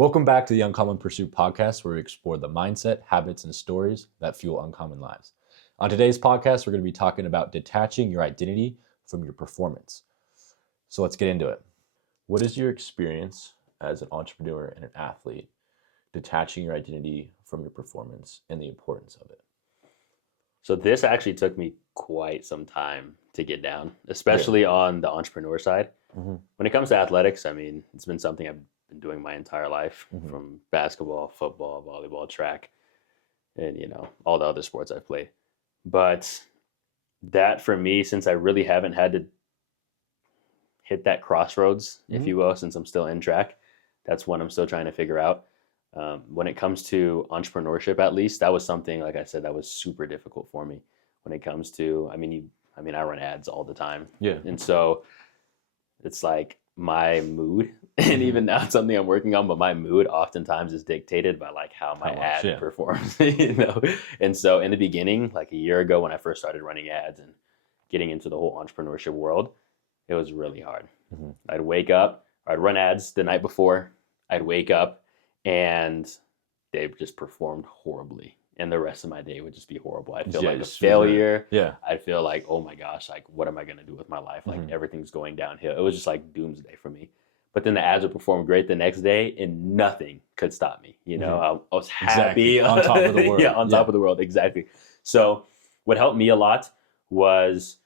Welcome back to the Uncommon Pursuit podcast, where we explore the mindset, habits, and stories that fuel uncommon lives. On today's podcast, we're going to be talking about detaching your identity from your performance. So let's get into it. What is your experience as an entrepreneur and an athlete, detaching your identity from your performance and the importance of it? So this actually took me quite some time to get down, especially on the entrepreneur side. Mm-hmm. When it comes to athletics, I mean, it's been something I've been doing my entire life, from basketball, football, volleyball, track, and all the other sports I've played. But that for me, since I really haven't had to hit that crossroads, if you will, since I'm still in track, that's one I'm still trying to figure out. When it comes to entrepreneurship, at least, that was something, like I said, that was super difficult for me. When it comes to, I run ads all the time. Yeah. And so it's like my mood, and even now it's something I'm working on, but my mood oftentimes is dictated by like how my ad performs, And so in the beginning, like a year ago when I first started running ads and getting into the whole entrepreneurship world, it was really hard. I'd wake up, I'd run ads the night before, I'd wake up, and they just performed horribly. And the rest of my day would just be horrible. I'd feel like a failure. Yeah. I'd feel like, oh my gosh, like, what am I going to do with my life? Like, everything's going downhill. It was just like doomsday for me. But then the ads would perform great the next day, and nothing could stop me. I was happy. Exactly. On top of the world. On top of the world. Exactly. So what helped me a lot was,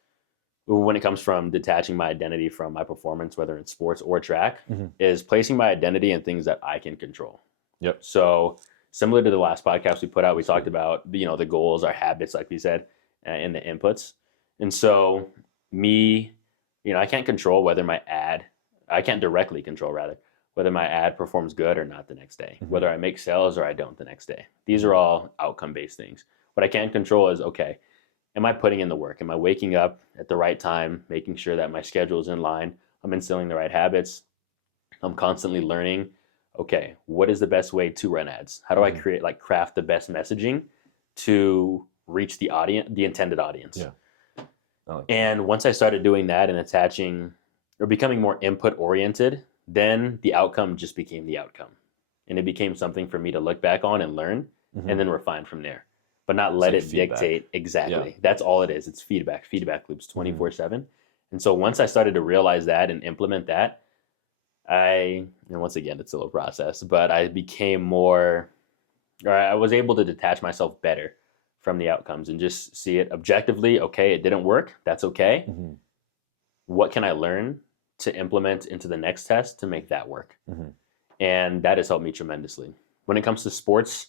when it comes from detaching my identity from my performance, whether in sports or track, is placing my identity in things that I can control. Yep. So similar to the last podcast we put out, we talked about, the goals, our habits, like we said, and the inputs. And so I can't control I can't directly control whether my ad performs good or not the next day, whether I make sales or I don't the next day. These are all outcome-based things. What I can control is, okay, am I putting in the work? Am I waking up at the right time, making sure that my schedule is in line? I'm instilling the right habits. I'm constantly learning, okay, what is the best way to run ads? How do I craft the best messaging to reach the intended audience? Yeah. And once I started doing that and attaching or becoming more input oriented, then the outcome just became the outcome. And it became something for me to look back on and learn and then refine from there. But not let it dictate. Exactly. Yeah. That's all it is. It's feedback loops 24/7. And so once I started to realize that and implement that, and once again, it's still a process, but I was able to detach myself better from the outcomes and just see it objectively. Okay, it didn't work. That's okay. What can I learn to implement into the next test to make that work? And that has helped me tremendously. When it comes to sports,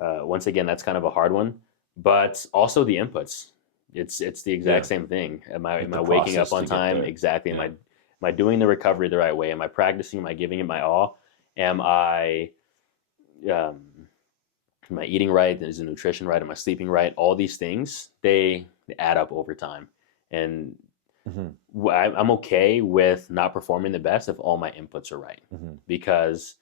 once again, that's kind of a hard one, but also the inputs. It's the exact same thing. Am I waking up on time? Exactly. Yeah. Am I doing the recovery the right way? Am I practicing? Am I giving it my all? Am I eating right? Is the nutrition right? Am I sleeping right? All these things, they add up over time. And I'm okay with not performing the best if all my inputs are right. Because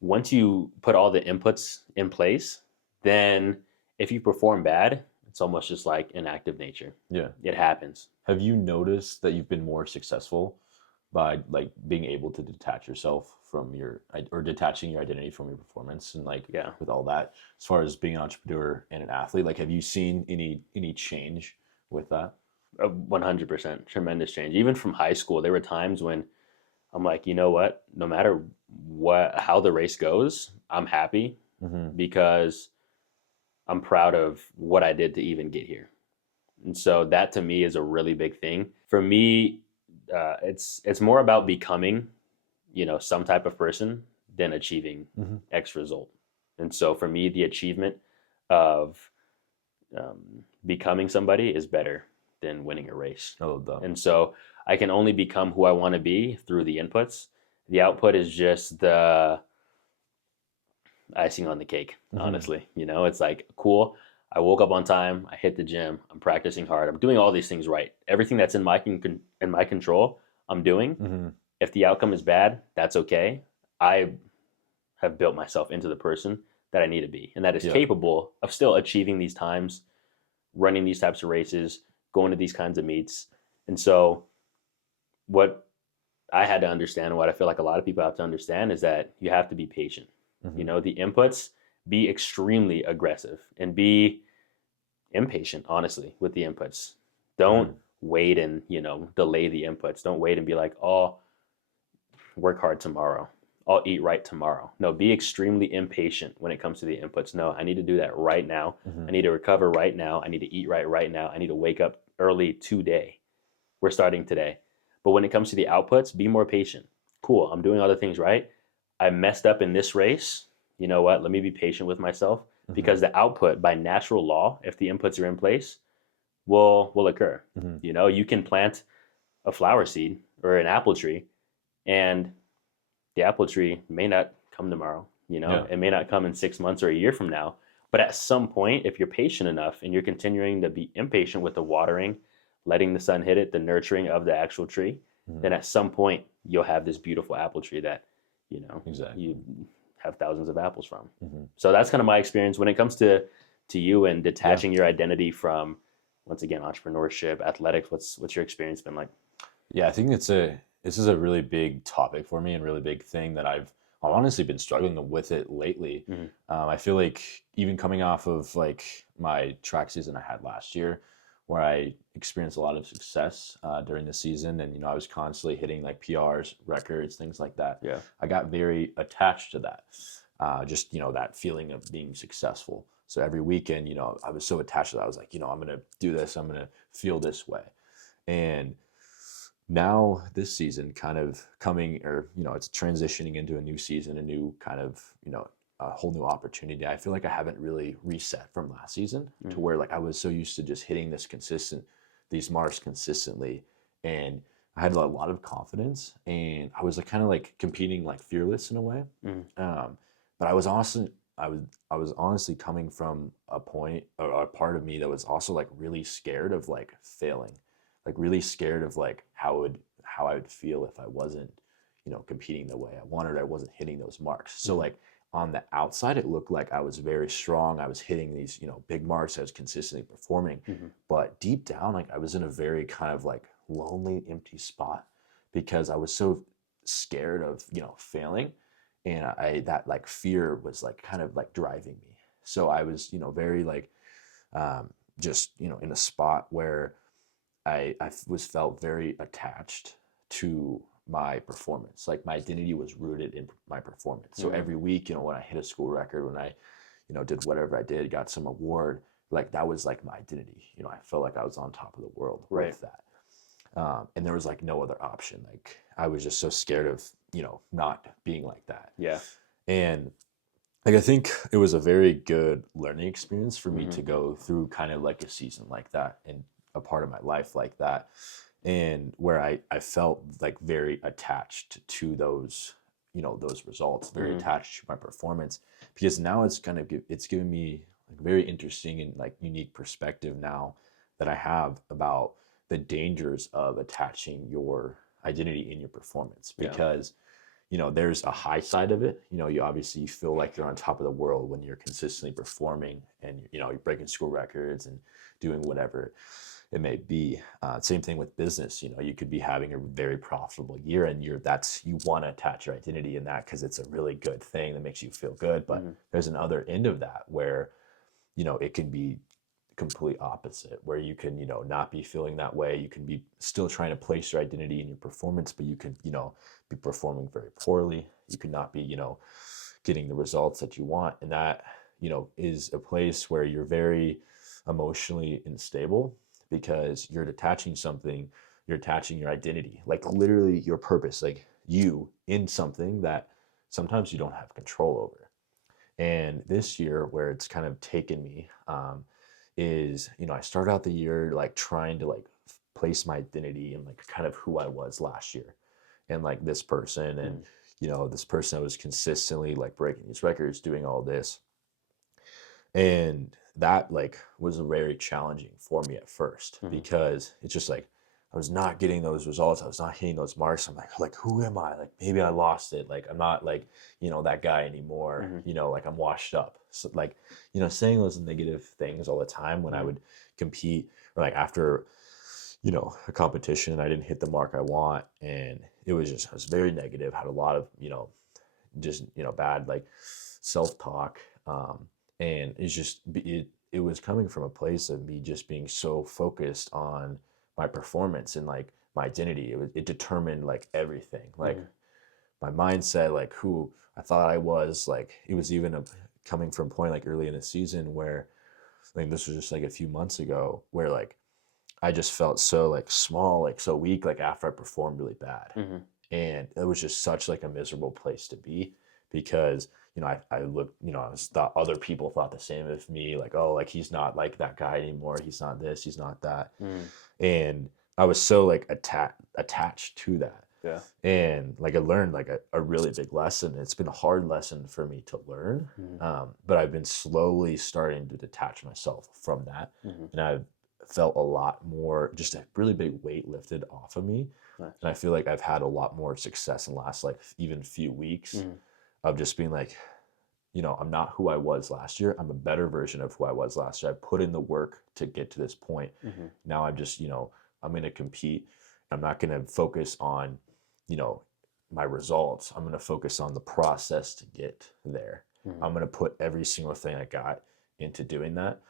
once you put all the inputs in place, then if you perform bad, it's almost just like an act of nature. Yeah. It happens. Have you noticed that you've been more successful by like being able to detach yourself from detaching your identity from your performance and with all that, as far as being an entrepreneur and an athlete? Like, have you seen any change with that? 100%. Tremendous change. Even from high school, there were times when I'm like, you know what? No matter how the race goes, I'm happy because I'm proud of what I did to even get here. And so that to me is a really big thing. For me, it's more about becoming, some type of person than achieving X result. And so for me, the achievement of becoming somebody is better than winning a race. And so I can only become who I want to be through the inputs. The output is just the icing on the cake, honestly. It's like, cool, I woke up on time, I hit the gym, I'm practicing hard, I'm doing all these things right. Everything that's in my control, I'm doing. If the outcome is bad, that's okay. I have built myself into the person that I need to be, and that is capable of still achieving these times, running these types of races, going to these kinds of meets. And so what I had to understand, what I feel like a lot of people have to understand, is that you have to be patient. You Mm-hmm. know, the inputs, be extremely aggressive and be impatient, honestly, with the inputs. Mm-hmm. Don't wait and, delay the inputs. Don't wait and be like, oh, work hard tomorrow. I'll eat right tomorrow. No, be extremely impatient when it comes to the inputs. No, I need to do that right now. Mm-hmm. I need to recover right now. I need to eat right now. I need to wake up early today. We're starting today. But when it comes to the outputs, be more patient. Cool, I'm doing other things right. I messed up in this race. You know what? Let me be patient with myself, Mm-hmm. because the output, by natural law, if the inputs are in place, will occur. Mm-hmm. You can plant a flower seed or an apple tree, and the apple tree may not come tomorrow. Yeah. It may not come in 6 months or a year from now. But at some point, if you're patient enough and you're continuing to be impatient with the watering, letting the sun hit it, the nurturing of the actual tree, Mm-hmm. then at some point you'll have this beautiful apple tree that, you Exactly. have thousands of apples from. Mm-hmm. So that's kind of my experience when it comes to you and Yeah. detaching your identity from, once again, entrepreneurship, athletics. What's your experience been like? Yeah, I think this is a really big topic for me and really big thing that I've honestly been struggling with it lately. Mm-hmm. I feel like even coming off of like my track season I had last year, where I experienced a lot of success during the season, and I was constantly hitting like PRs, records, things like that. Yeah. I got very attached to that, just that feeling of being successful. So every weekend, I was so attached to that. I was like, I'm gonna do this. I'm gonna feel this way, and now this season kind of coming, or it's transitioning into a new season, a new kind of a whole new opportunity. I feel like I haven't really reset from last season, to where like I was so used to just hitting these marks consistently, and I had a lot of confidence, and I was like kind of like competing like fearless in a way. Mm-hmm. But I was honestly coming from a point, or a part of me that was also like really scared of like failing, like really scared of like how I would feel if I wasn't, competing the way I wanted. I wasn't hitting those marks. So Mm-hmm. like on the outside, it looked like I was very strong. I was hitting these, big marks. I was consistently performing, Mm-hmm. but deep down, like I was in a very kind of like lonely, empty spot, because I was so scared of, failing. And that like fear was like kind of like driving me. So I was, very like, just, in a spot where I was felt very attached to my performance. Like my identity was rooted in my performance. So Mm-hmm. every week, when I hit a school record, when I, did whatever I did, got some award, like that was like my identity. I felt like I was on top of the world Right. with that. And there was like no other option. Like I was just so scared of, not being like that. Yeah. And like I think it was a very good learning experience for me Mm-hmm. to go through kind of like a season like that, and a part of my life like that, and where I felt like very attached to those, those results, very Mm-hmm. attached to my performance, because now it's given me like very interesting and like unique perspective now that I have about the dangers of attaching your identity in your performance. Yeah. Because there's a high side of it. You obviously you feel like you're on top of the world when you're consistently performing, and you're breaking school records and doing whatever it may be. Same thing with business. You could be having a very profitable year, and you want to attach your identity in that because it's a really good thing that makes you feel good. But Mm-hmm. there's another end of that where it can be complete opposite, where you can not be feeling that way. You can be still trying to place your identity in your performance, but you can be performing very poorly. You could not be getting the results that you want, and that is a place where you're very emotionally unstable, because you're attaching your identity, like literally your purpose, like you, in something that sometimes you don't have control over. And this year, where it's kind of taken me, is I started out the year like trying to like place my identity in like kind of who I was last year, and like this person, and this person that was consistently like breaking these records, doing all this, and that like was very challenging for me at first, Mm-hmm. because it's just like I was not getting those results. I was not hitting those marks. I'm like, who am I? Like, maybe I lost it. Like, I'm not like, that guy anymore. Mm-hmm. Like I'm washed up. So like, saying those negative things all the time when I Mm-hmm. would compete, or like after, a competition, I didn't hit the mark I want, and it was very negative, had a lot of, just, bad like self-talk. And it's just, it was coming from a place of me just being so focused on my performance and like my identity. It determined like everything, like my mindset, like who I thought I was. Like it was even coming from a point like early in the season where, like, this was just like a few months ago, where like I just felt so like small, like so weak, like after I performed really bad. Mm-hmm. And it was just such like a miserable place to be, because I looked, I was thought other people thought the same of me, like, oh, like he's not like that guy anymore, he's not this, he's not that. Mm. And I was so like attached to that. Yeah. And like I learned like a really big lesson. It's been a hard lesson for me to learn. But I've been slowly starting to detach myself from that. And I've felt a lot more, just a really big weight lifted off of me. Nice. And I feel like I've had a lot more success in the last like even few weeks of just being like, I'm not who I was last year. I'm a better version of who I was last year. I put in the work to get to this point. Now I'm just, I'm going to compete. I'm not going to focus on, my results. I'm going to focus on the process to get there. I'm going to put every single thing I got into doing that.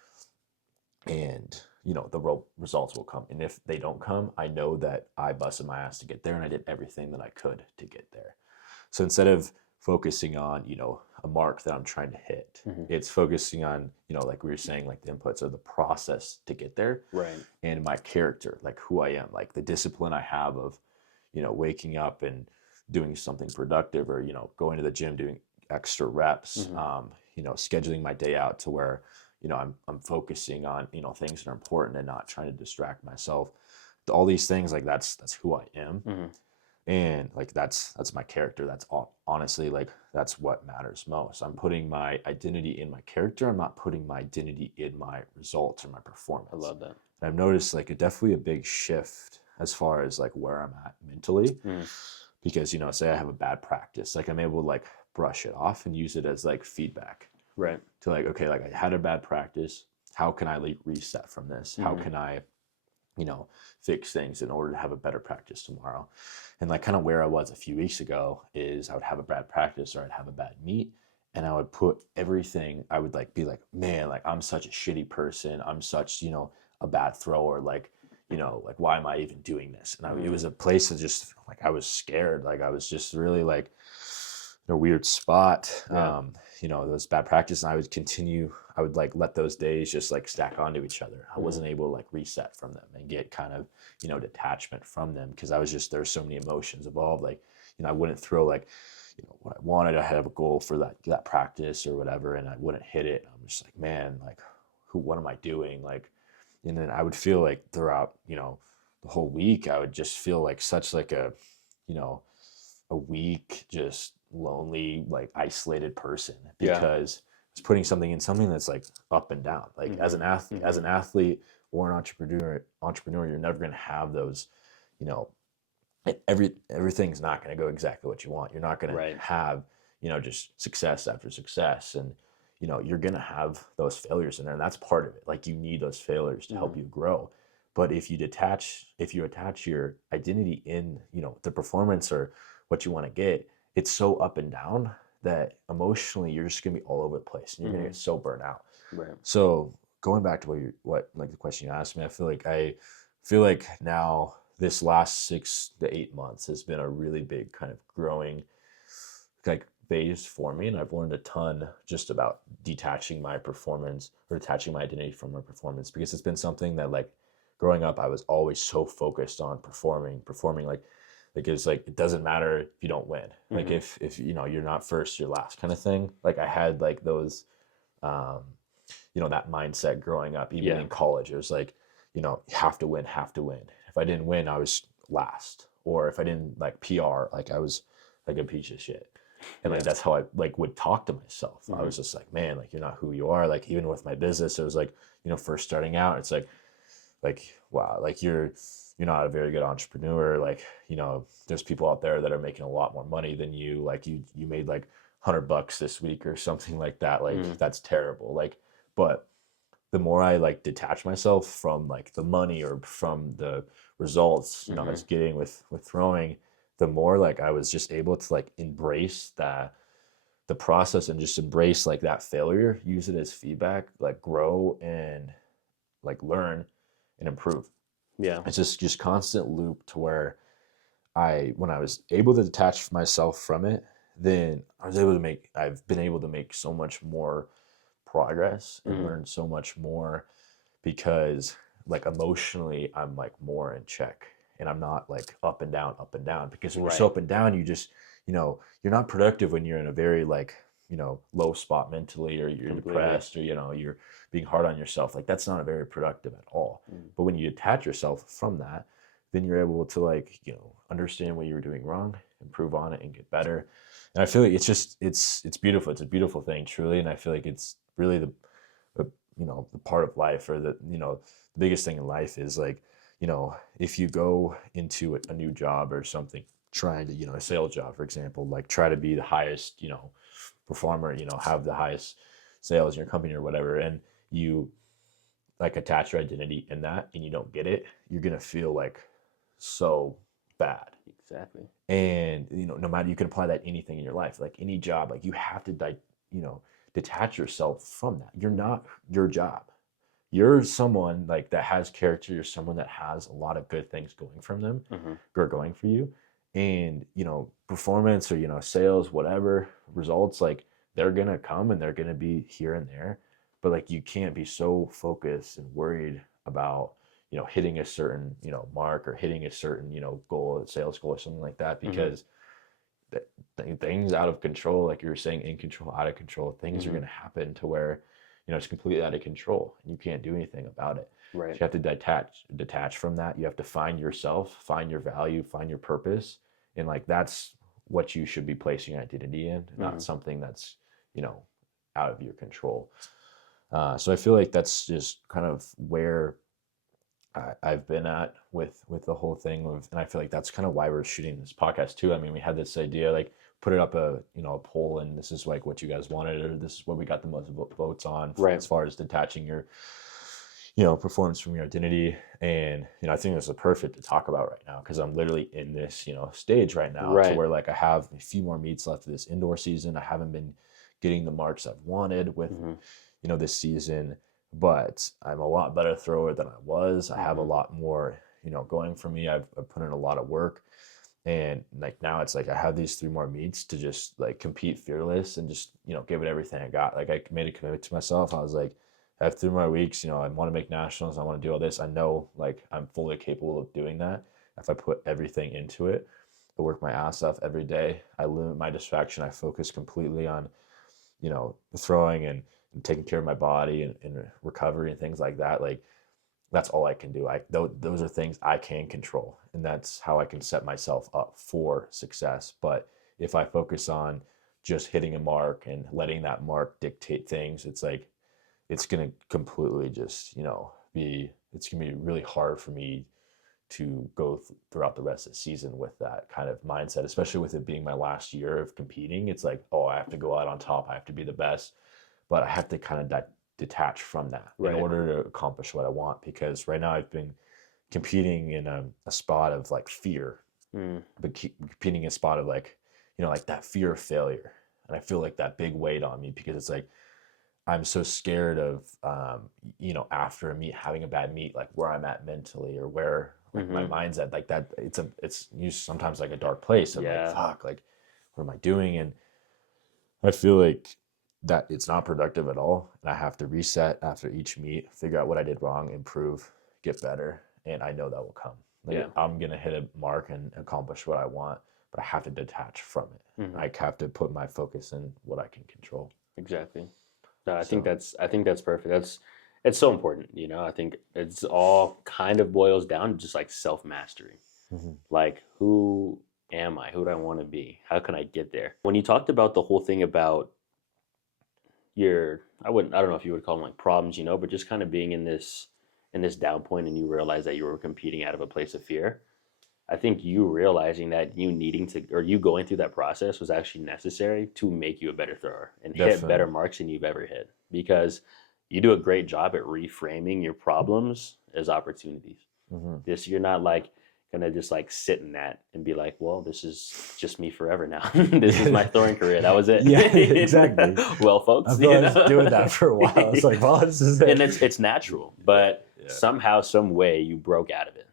And, the results will come. And if they don't come, I know that I busted my ass to get there and I did everything that I could to get there. So instead of focusing on, a mark that I'm trying to hit, it's focusing on, like we were saying, like the inputs or the process to get there. Right. And my character, like who I am, like the discipline I have of, waking up and doing something productive, or, going to the gym, doing extra reps, scheduling my day out to where, I'm focusing on, things that are important and not trying to distract myself. All these things, like that's who I am. And like that's my character. That's honestly, like that's what matters most. I'm putting my identity in my character. I'm not putting my identity in my results or my performance. I love that. And I've noticed like definitely a big shift as far as like where I'm at mentally, because say I have a bad practice, like I'm able to like brush it off and use it as like feedback. Right. To like, okay, like I had a bad practice. How can I like reset from this? How can I fix things in order to have a better practice tomorrow? And like kind of where I was a few weeks ago is I would have a bad practice or I'd have a bad meet, and I would put everything, I would like be like, man, like I'm such a shitty person. I'm such, a bad thrower. Like, like why am I even doing this? And it was a place of just like, I was scared. Like I was just really like in a weird spot. Yeah. Those bad practice, and I would like let those days just like stack onto each other. I wasn't able to like reset from them and get kind of, detachment from them, because I was just, there's so many emotions involved. Like, I wouldn't throw like, what I wanted. I had a goal for that practice or whatever, and I wouldn't hit it. I'm just like, man, like what am I doing? Like, and then I would feel like throughout, the whole week, I would just feel like such like a weak, just lonely, like isolated person, because it's putting something in something that's like up and down. Like as an athlete or an entrepreneur, you're never going to have those, everything's not going to go exactly what you want. You're not going to have, just success after success. And, you're going to have those failures in there, and that's part of it. Like you need those failures to help you grow. But if you attach your identity in, the performance or what you want to get, it's so up and down that emotionally you're just gonna be all over the place, and you're gonna get so burnt out. Right. So going back to what like the question you asked me, I feel like now this last 6 to 8 months has been a really big kind of growing like phase for me, and I've learned a ton just about detaching my performance or detaching my identity from my performance, because it's been something that like growing up I was always so focused on performing like it's like it doesn't matter if you don't win. Like if you're not first, you're last kind of thing. Like I had like those that mindset growing up, even in college. It was like, you have to win. If I didn't win, I was last. Or if I didn't like PR, like I was like a piece of shit. And like that's how I like would talk to myself. I was just like, man, like you're not who you are. Like even with my business, it was like, first starting out, it's like wow, like you're not a very good entrepreneur. Like, there's people out there that are making a lot more money than you. Like you made like $100 this week or something like that. Like that's terrible. Like, but the more I like detach myself from like the money or from the results, I was getting with throwing, the more like I was just able to like embrace the process and just embrace like that failure, use it as feedback, like grow and like learn and improve. Yeah. It's just constant loop to where when I was able to detach myself from it, then I've been able to make so much more progress and Mm-hmm. learn so much more because like emotionally I'm like more in check and I'm not like up and down because when you're so Right. up and down, you just, you're not productive when you're in a very like, low spot mentally, or you're Completely. depressed, or, you're being hard on yourself. Like that's not very productive at all. Mm. But when you detach yourself from that, then you're able to like, understand what you were doing wrong, improve on it and get better. And I feel like it's beautiful. It's a beautiful thing, truly. And I feel like it's really the the part of life, or the biggest thing in life is like, if you go into a new job or something, trying to, a sales job, for example, like try to be the highest, performer, have the highest sales in your company or whatever, and you like attach your identity in that and you don't get it, you're gonna feel like so bad. Exactly. And no matter, you can apply that to anything in your life, like any job, like you have to you know detach yourself from that. You're not your job. You're someone like that has character. You're someone that has a lot of good things going from them, Mm-hmm. or going for you. And performance, or sales, whatever results, like they're gonna come and they're gonna be here and there. But like you can't be so focused and worried about hitting a certain mark, or hitting a certain goal, a sales goal or something like that, Mm-hmm. because things out of control, like you were saying, in control, out of control, things are Mm-hmm. going to happen to where it's completely out of control and you can't do anything about it. So Right. you have to detach from that. You have to find yourself, find your value, find your purpose, and like that's what you should be placing your identity in, Mm-hmm. not something that's you know out of your control. So I feel like that's just kind of where I've been at with the whole thing of, and I feel like that's kind of why we're shooting this podcast too. I mean, we had this idea, like put it up a poll, and this is like what you guys wanted, or this is what we got the most votes on, Right. as far as detaching your performance from your identity. And I think this is perfect to talk about right now, because I'm literally in this stage right now, to Right. where like I have a few more meets left of this indoor season. I haven't been getting the marks I've wanted with Mm-hmm. this season, but I'm a lot better thrower than I was. I have a Mm-hmm. lot more, going for me. I've put in a lot of work, and like now it's like I have these 3 more meets to just like compete fearless and just give it everything I got. Like I made a commitment to myself. I was like, I have 3 more weeks. I want to make nationals. I want to do all this. I know like I'm fully capable of doing that if I put everything into it. I work my ass off every day. I limit my distraction. I focus completely on throwing and taking care of my body, and recovery and things like that. Like that's all I can do. Those are things I can control, and that's how I can set myself up for success. But if I focus on just hitting a mark and letting that mark dictate things, it's like it's gonna completely just be it's gonna be really hard for me to go throughout the rest of the season with that kind of mindset, especially with it being my last year of competing. It's like, oh, I have to go out on top. I have to be the best, but I have to kind of detach from that in Right. order to accomplish what I want. Because right now I've been competing in a spot of like fear, Mm. but competing in a spot of like, like that fear of failure. And I feel like that big weight on me, because it's like, I'm so scared of, after a meet, having a bad meet, like where I'm at mentally, or where like my Mm-hmm. mind's at, like that. It's sometimes like a dark place of like, Yeah. fuck, like what am I doing? And I feel like that it's not productive at all. And I have to reset after each meet, figure out what I did wrong, improve, get better. And I know that will come. Yeah. Like I'm going to hit a mark and accomplish what I want, but I have to detach from it. Mm-hmm. I have to put my focus in what I can control. Exactly. No, So, I think that's perfect. It's so important. I think it's all kind of boils down to just like self mastery. mhm. Like, who am I? Who do I want to be? How can I get there? When you talked about the whole thing about I don't know if you would call them like problems, but just kind of being in this down point, and you realize that you were competing out of a place of fear. I think you realizing that you needing to, or you going through that process was actually necessary to make you a better thrower and hit better Definitely. marks than you've ever hit, because you do a great job at reframing your problems as opportunities. Mhm. This, you're not like gonna just like sit in that and be like, well, this is just me forever now. This is my throwing career. That was it. Yeah, exactly. Well, folks, I feel like I was doing that for a while. I was like, well, this is it. And it's natural, but Yeah. somehow, some way, you broke out of it,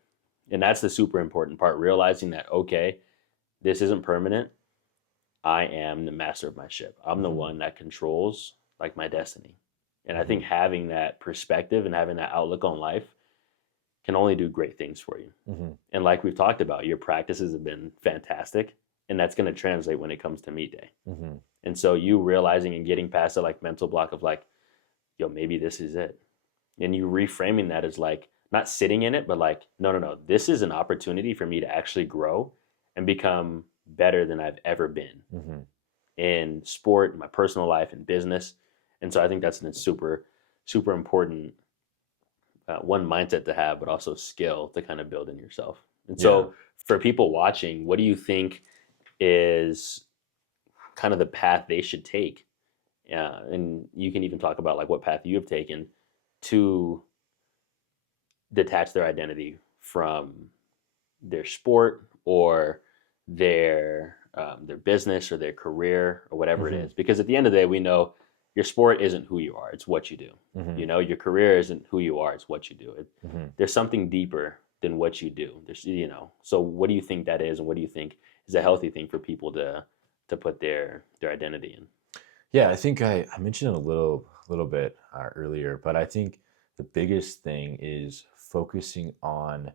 and that's the super important part. Realizing that, okay, this isn't permanent. I am the master of my ship. I'm the one that controls like my destiny. And I think having that perspective and having that outlook on life can only do great things for you. And like we've talked about, your practices have been fantastic, and that's going to translate when it comes to meet day. And so you realizing and getting past that like mental block of like, yo, maybe this is it. And you reframing that as like not sitting in it, but like, no, this is an opportunity for me to actually grow and become better than I've ever been in sport, in my personal life, and business. And so I think that's a super, super important one mindset to have, but also skill to kind of build in yourself. And so for people watching, what do you think is kind of the path they should take? And you can even talk about like what path you have taken to detach their identity from their sport or their business or their career or whatever it is. Because at the end of the day, we know your sport isn't who you are; it's what you do. You know, your career isn't who you are; it's what you do. There's something deeper than what you do. There's, you know. So, what do you think that is, and what do you think is a healthy thing for people to put their identity in? Yeah, I think I mentioned it a little bit earlier, but I think the biggest thing is focusing on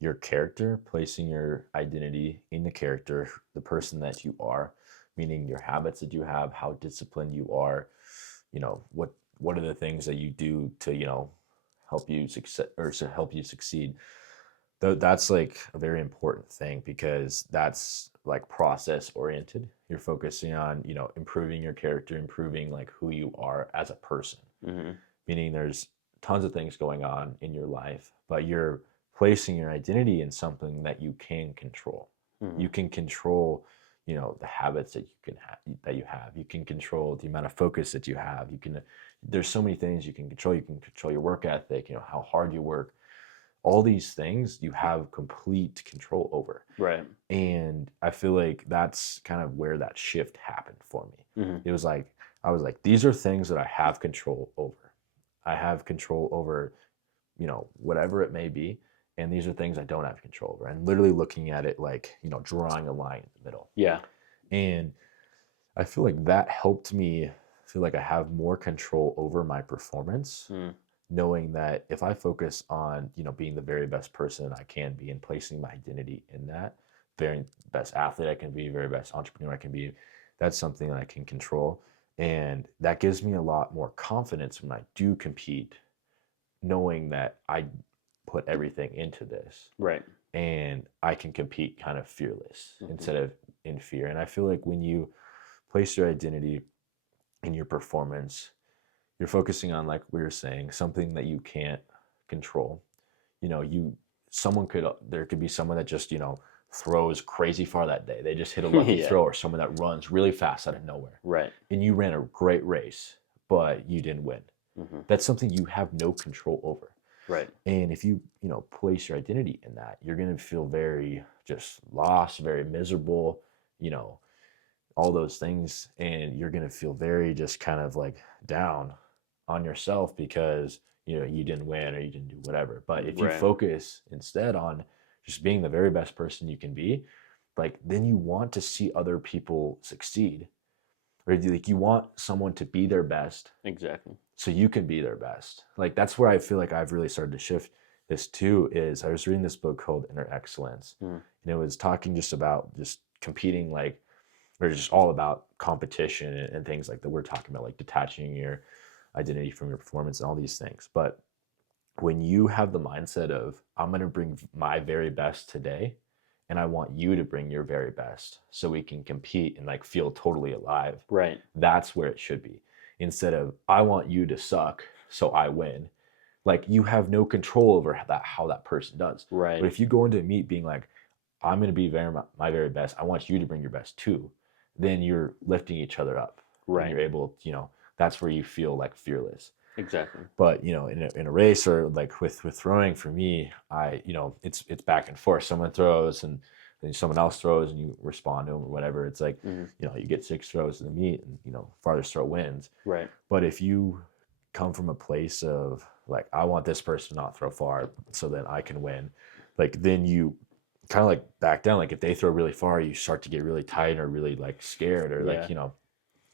your character, placing your identity in the character, the person that you are, meaning your habits that you have, how disciplined you are, you know, what are the things that you do to, you know, help you succeed or to help you succeed. That's like a very important thing because that's like process oriented. You're focusing on, you know, improving your character, improving like who you are as a person. Meaning there's tons of things going on in your life, but you're placing your identity in something that you can control. You can control, you know, the habits that you have. You can control the amount of focus that you have. You can. There's so many things you can control. You can control your work ethic. You know, how hard you work. All these things you have complete control over. Right. And I feel like that's kind of where that shift happened for me. It was like I was like, these are things that I have control over. I have control over, you know, whatever it may be. And these are things I don't have control over. And literally looking at it like, you know, drawing a line in the middle. Yeah. And I feel like that helped me feel like I have more control over my performance, knowing that if I focus on, you know, being the very best person I can be and placing my identity in that, very best athlete I can be, very best entrepreneur I can be, that's something that I can control. And that gives me a lot more confidence when I do compete, knowing that I put everything into this. Right. And I can compete kind of fearless instead of in fear. And I feel like when you place your identity in your performance, you're focusing on, like we were saying, something that you can't control. You know, there could be someone that just, you know, throws crazy far that day. They just hit a lucky throw, or someone that runs really fast out of nowhere. Right. And you ran a great race, but you didn't win. That's something you have no control over. Right. And if you know, place your identity in that, you're going to feel very just lost, very miserable, you know, all those things. And you're going to feel very just kind of like down on yourself because, you know, you didn't win or you didn't do whatever. But if you focus instead on just being the very best person you can be, like, then you want to see other people succeed, or like you want someone to be their best. Exactly. So you can be their best. Like, that's where I feel like I've really started to shift this too, is I was reading this book called Inner Excellence. And it was talking just about just competing, like, or just all about competition and things like that we're talking about, like detaching your identity from your performance and all these things. But when you have the mindset of, I'm going to bring my very best today, and I want you to bring your very best so we can compete and like feel totally alive. Right. That's where it should be. Instead of, I want you to suck so I win. Like, you have no control over how that person does. Right. But if you go into a meet being like, I'm going to be my very best, I want you to bring your best too, then you're lifting each other up. Right. And you're able, you know, that's where you feel like fearless. Exactly. But in a race or like with throwing, for me, it's back and forth. Someone throws and then someone else throws and you respond to them or whatever. It's like, Hmm. you get 6 throws in the meet, and farthest throw wins. Right. But if you come from a place of like, I want this person to not throw far so that I can win, like then you kind of like back down. Like if they throw really far, you start to get really tight or really like scared or like Yeah.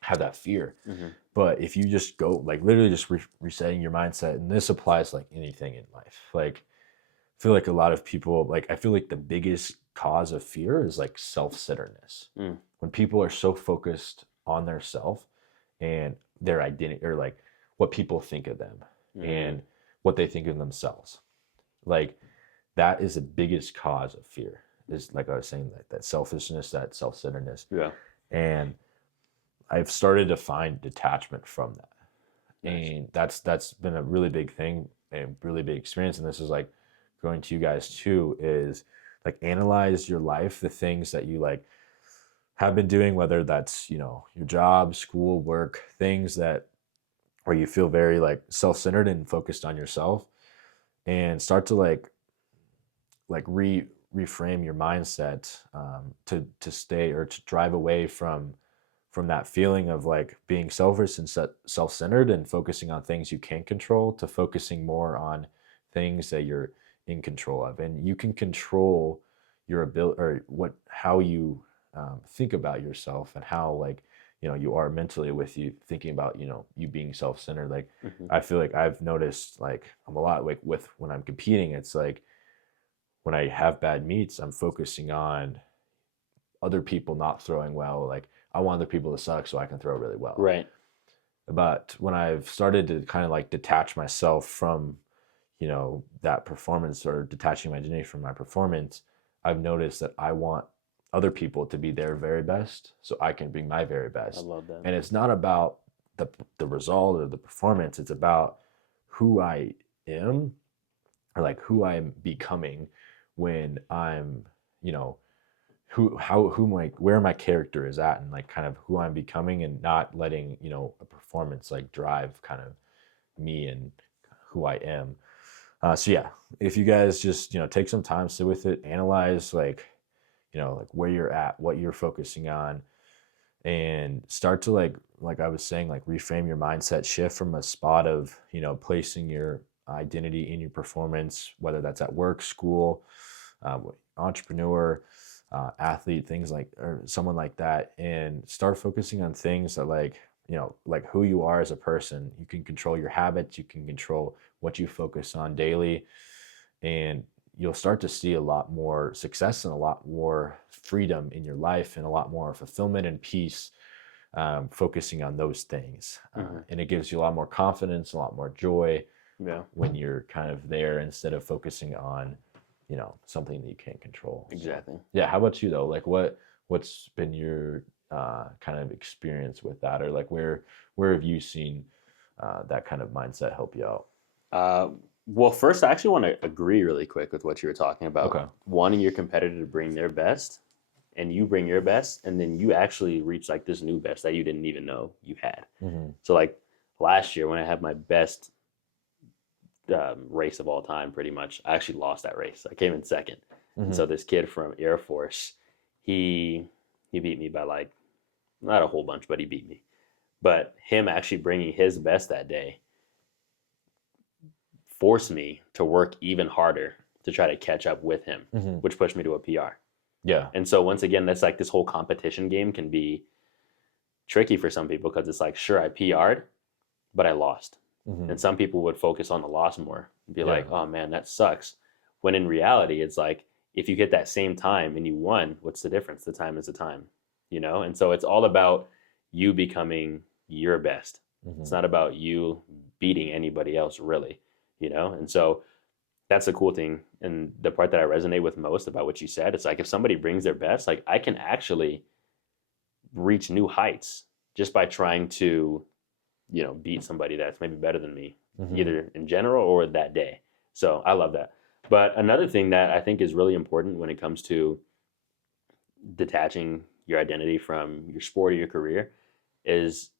have that fear. Hmm. But if you just go like literally just resetting your mindset, and this applies like anything in life, like I feel like a lot of people, like I feel like the biggest cause of fear is like self-centeredness. Mm. When people are so focused on their self and their identity, or like what people think of them Mm. and what they think of themselves, like that is the biggest cause of fear, is like I was saying, that selfishness, that self-centeredness. Yeah. And I've started to find detachment from that. Nice. And that's been a really big thing and really big experience. And this is like going to you guys too, is like analyze your life, the things that you like have been doing, whether that's your job, school, work, things that where you feel very like self-centered and focused on yourself, and start to like reframe your mindset, to stay or to drive away from that feeling of like being selfish and self-centered and focusing on things you can control, to focusing more on things that you're in control of. And you can control your ability, or how you think about yourself, and how like you are mentally, with you thinking about you being self-centered. Like Hmm. I feel like I've noticed, like I'm a lot like with when I'm competing, it's like when I have bad meets, I'm focusing on other people not throwing well. Like I want other people to suck so I can throw really well. Right. But when I've started to kind of like detach myself from, that performance, or detaching my identity from my performance, I've noticed that I want other people to be their very best so I can bring my very I best. love that. And it's not about the result or the performance. It's about who I am, or like who I'm becoming when I'm, you know, where my character is at, and like kind of who I'm becoming, and not letting a performance like drive kind of me and who I am. So yeah, if you guys just take some time, sit with it, analyze like like where you're at, what you're focusing on, and start to like I was saying, like reframe your mindset, shift from a spot of placing your identity in your performance, whether that's at work, school, entrepreneur, athlete, things like, or someone like that, and start focusing on things that like who you are as a person. You can control your habits, you can control what you focus on daily, and you'll start to see a lot more success and a lot more freedom in your life, and a lot more fulfillment and peace, focusing on those things. Hmm. And it gives you a lot more confidence, a lot more joy Yeah. when you're kind of there, instead of focusing on something that you can't control. So Exactly. yeah, how about you though? Like what's been your kind of experience with that, or like where have you seen that kind of mindset help you out? Uh, well, first, I actually want to agree really quick with what you were talking about. Okay. Wanting your competitor to bring their best, and you bring your best, and then you actually reach like this new best that you didn't even know you had. Hmm. So, like last year when I had my best race of all time, pretty much, I actually lost that race. I came in second, and Hmm. so this kid from Air Force, he he beat me by like not a whole bunch, but he beat me. But him actually bringing his best that day forced me to work even harder to try to catch up with him, Hmm. which pushed me to a PR. Yeah. And so once again, that's like this whole competition game can be tricky for some people because it's like, sure, I PR'd, but I lost. Hmm. And some people would focus on the loss more and be Yeah. like, oh man, that sucks. When in reality, it's like, if you hit that same time and you won, what's the difference? The time is the time, you know? And so it's all about you becoming your best. It's Hmm. not about you beating anybody else, really, you know? And so that's the cool thing. And the part that I resonate with most about what you said, it's like if somebody brings their best, like I can actually reach new heights just by trying to, beat somebody that's maybe better than me, Hmm. either in general or that day. So I love that. But another thing that I think is really important when it comes to detaching your identity from your sport or your career is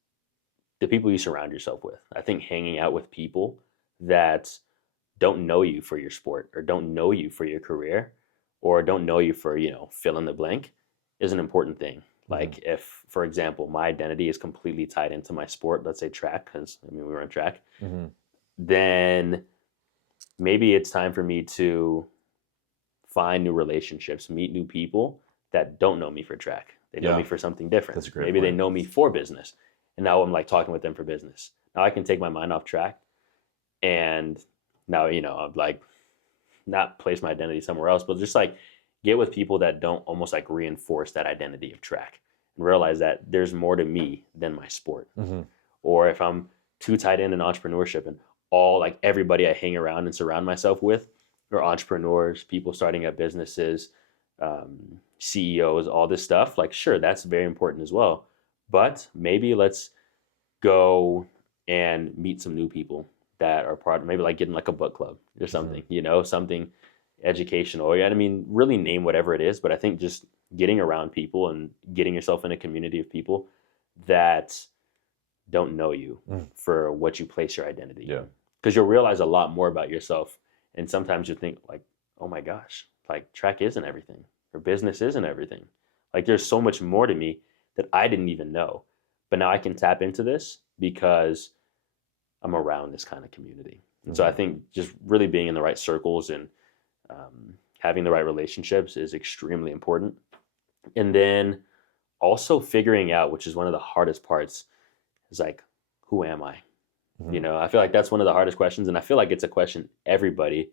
the people you surround yourself with. I think hanging out with people that don't know you for your sport or don't know you for your career or don't know you for, fill in the blank is an important thing. Like if, for example, my identity is completely tied into my sport, let's say track, because we run track, Mm-hmm. then maybe it's time for me to find new relationships, meet new people that don't know me for track. They know me Yeah, for something different. that's a great Maybe they point. know me for business. And now I'm like talking with them for business. Now I can take my mind off track and now, I'm like not place my identity somewhere else, but just like get with people that don't almost like reinforce that identity of track and realize that there's more to me than my sport. Mm-hmm. Or if I'm too tied in entrepreneurship and all like everybody I hang around and surround myself with are entrepreneurs, people starting up businesses, CEOs, all this stuff, like sure, that's very important as well. But maybe let's go and meet some new people that are part of maybe like getting like a book club or something, something educational. Really name whatever it is. But I think just getting around people and getting yourself in a community of people that don't know you Mm. for what you place your identity Yeah. in. Because you'll realize a lot more about yourself. And sometimes you think like, oh my gosh, like track isn't everything or business isn't everything. Like there's so much more to me that I didn't even know. But now I can tap into this because I'm around this kind of community. And so I think just really being in the right circles and having the right relationships is extremely important. And then also figuring out, which is one of the hardest parts, is like, who am I? Mm-hmm. I feel like that's one of the hardest questions. And I feel like it's a question everybody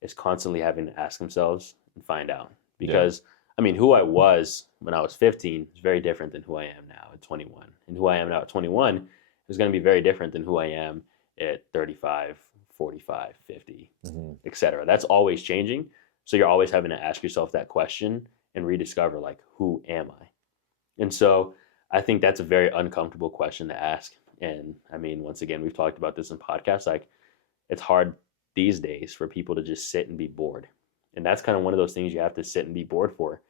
is constantly having to ask themselves and find out. Yeah. Because, who I was when I was 15 is very different than who I am now at 21. And who I am now at 21 is going to be very different than who I am at 35, 45, 50, Mm-hmm. etc. That's always changing. So you're always having to ask yourself that question and rediscover, like, who am I? And so I think that's a very uncomfortable question to ask. And once again, we've talked about this in podcasts. Like, it's hard these days for people to just sit and be bored. And that's kind of one of those things you have to sit and be bored for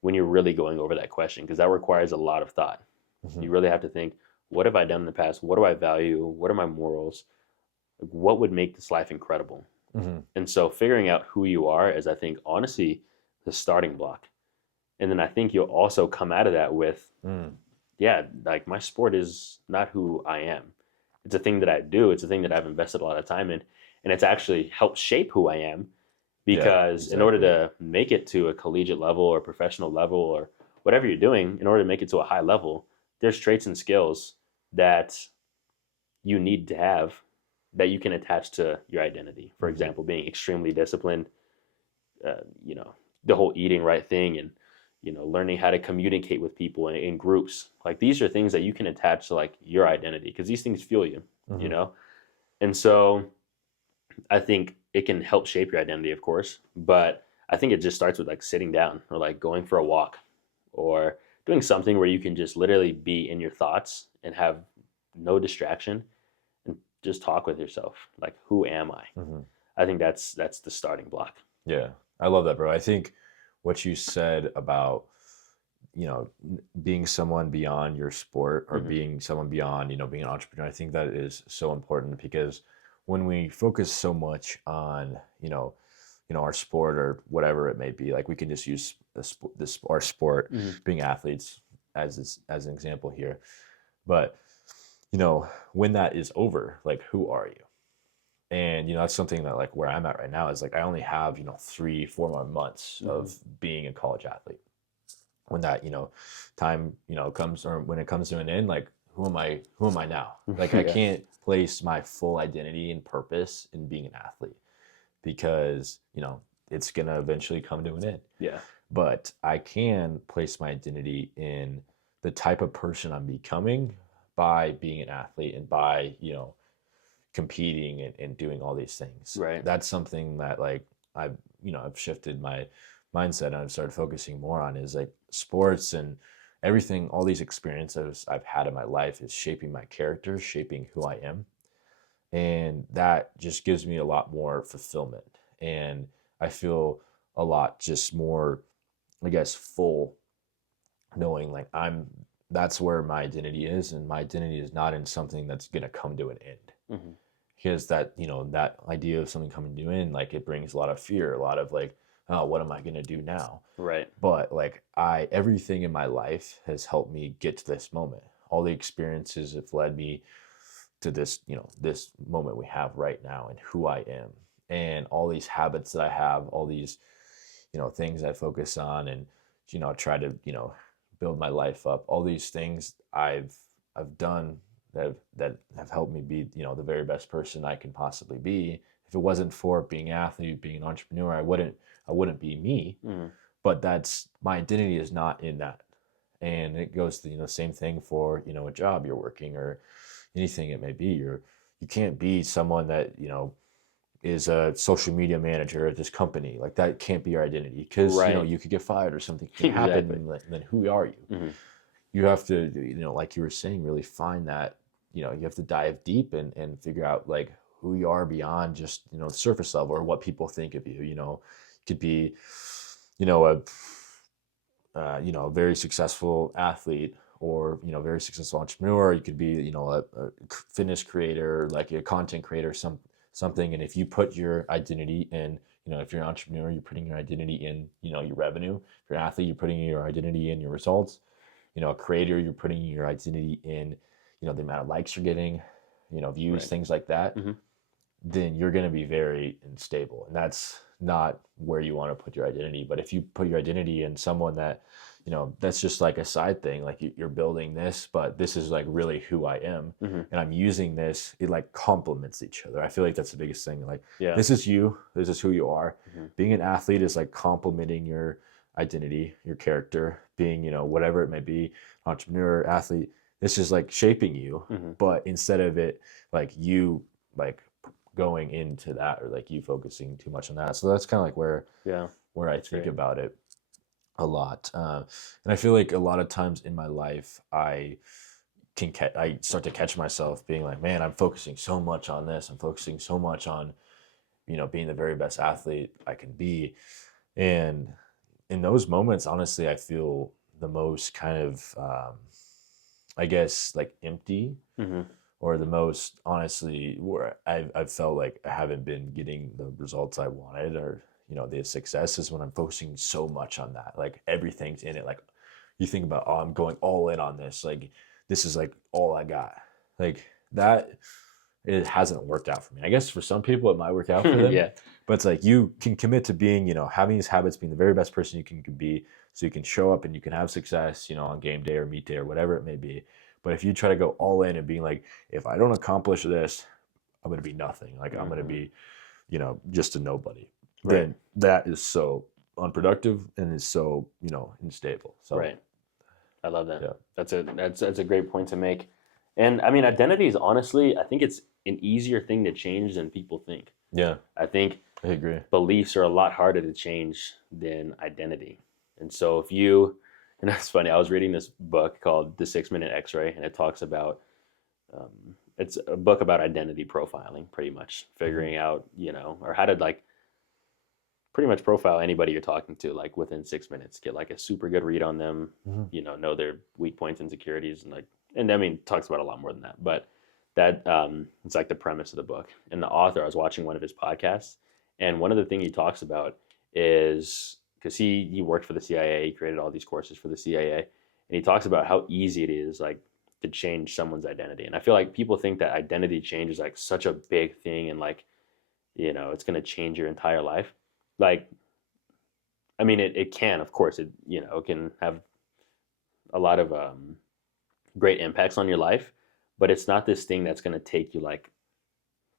when you're really going over that question, because that requires a lot of thought. Mm-hmm. You really have to think, what have I done in the past? What do I value? What are my morals? What would make this life incredible? Mm-hmm. And so figuring out who you are is, I think, honestly, the starting block. And then I think you'll also come out of that with, yeah, like my sport is not who I am. It's a thing that I do. It's a thing that I've invested a lot of time in. And it's actually helped shape who I am, because in order to make it to a collegiate level or professional level or whatever you're doing, in order to make it to a high level, there's traits and skills that you need to have that you can attach to your identity. For example, being extremely disciplined, uh, you know, the whole eating right thing, and learning how to communicate with people in groups. Like these are things that you can attach to like your identity, because these things fuel you, you know. And so I think it can help shape your identity, of course, but I think it just starts with like sitting down or like going for a walk or doing something where you can just literally be in your thoughts and have no distraction and just talk with yourself. Like, who am I? Mm-hmm. I think that's the starting block. Yeah, I love that, bro. I think what you said about, being someone beyond your sport or being someone beyond, being an entrepreneur, I think that is so important, because when we focus so much on, our sport or whatever it may be, like we can just use our sport, being athletes as an example here. But, when that is over, like, who are you? And that's something that, like, where I'm at right now is like I only have 3-4 more months of being a college athlete. When that time comes, or when it comes to an end, like, who am I now? Like, I can't place my full identity and purpose in being an athlete, because it's gonna eventually come to an end. Yeah. But I can place my identity in the type of person I'm becoming by being an athlete and by competing and doing all these things. Right. That's something that, like, I've shifted my mindset and I've started focusing more on, is like sports and everything, all these experiences I've had in my life is shaping my character, shaping who I am. And that just gives me a lot more fulfillment. And I feel a lot just more, I guess, full, knowing like I'm that's where my identity is, and my identity is not in something that's going to come to an end. Mm-hmm. Because that, that idea of something coming to an end, like, it brings a lot of fear, a lot of like, oh, what am I going to do now? Right. But like, everything in my life has helped me get to this moment. All the experiences have led me to this, this moment we have right now and who I am, and all these habits that I have, all these, things I focus on, and, try to, build my life up. All these things I've done that have helped me be, the very best person I can possibly be. If it wasn't for being an athlete, being an entrepreneur, I wouldn't be me. Mm-hmm. But that's my identity is not in that. And it goes to, same thing for, a job you're working, or anything it may be. You can't be someone that, is a social media manager at this company. Like, that can't be your identity, because, Right. you could get fired or something can happen. Exactly. And then who are you? Mm-hmm. You have to, like you were saying, really find that, you have to dive deep and figure out, like, who you are beyond just, the surface level, or what people think of you. You could be, a a very successful athlete, or, very successful entrepreneur. You could be, a fitness creator, like a content creator, something. And if you put your identity in, if you're an entrepreneur, you're putting your identity in, your revenue. If you're an athlete, you're putting your identity in your results. A creator, you're putting your identity in, the amount of likes you're getting, views, Right. things like that. Mm-hmm. Then you're going to be very unstable, and that's not where you want to put your identity. But if you put your identity in someone that, that's just like a side thing, like, you're building this, but this is like really who I am, Mm-hmm. and I'm using this, it like complements each other. I feel like that's the biggest thing. Like, Yeah. this is you, this is who you are. Mm-hmm. Being an athlete is like complementing your identity, your character. Being, whatever it may be, entrepreneur, athlete, this is like shaping you. Mm-hmm. But instead of it, like, you, like, going into that, or like you focusing too much on that. So that's kind of like Yeah. where I That's think great. about it a lot. And I feel like a lot of times in my life, I start to catch myself being like, man, I'm focusing so much on this. I'm focusing so much on, being the very best athlete I can be. And in those moments, honestly, I feel the most kind of, I guess, like, empty, Mm-hmm. or the most, honestly, where I've felt like I haven't been getting the results I wanted, or, the success, is when I'm focusing so much on that. Like, everything's in it. Like, you think about, oh, I'm going all in on this. Like, this is like all I got. Like, that, it hasn't worked out for me. I guess for some people it might work out for them, Yeah. but it's like, you can commit to being, having these habits, being the very best person you can be, so you can show up and you can have success, on game day or meet day or whatever it may be. But if you try to go all in and being like, if I don't accomplish this, I'm going to be nothing. Like, I'm going to Mm-hmm. be, just a nobody. Right. Then that is so unproductive and is so, unstable. So, Right. I love that. yeah. That's a great point to make. And I mean, identity is, honestly, I think it's an easier thing to change than people think. Yeah, I think I agree. beliefs are a lot harder to change than identity. And so if you, and that's funny, I was reading this book called The 6 Minute X-Ray, and it talks about, it's a book about identity profiling, pretty much figuring out, or how to, like, pretty much profile anybody you're talking to, like, within 6 minutes, get like a super good read on them, Mhm. know their weak points, insecurities, and, like, and I mean, talks about a lot more than that, but that, it's like the premise of the book. And the author, I was watching one of his podcasts, and one of the things he talks about is, because he worked for the CIA, he created all these courses for the CIA, and he talks about how easy it is, like, to change someone's identity. And I feel like people think that identity change is like such a big thing, and, like, it's going to change your entire life. Like, I mean, it can, of course, it can have a lot of great impacts on your life, but it's not this thing that's going to take you like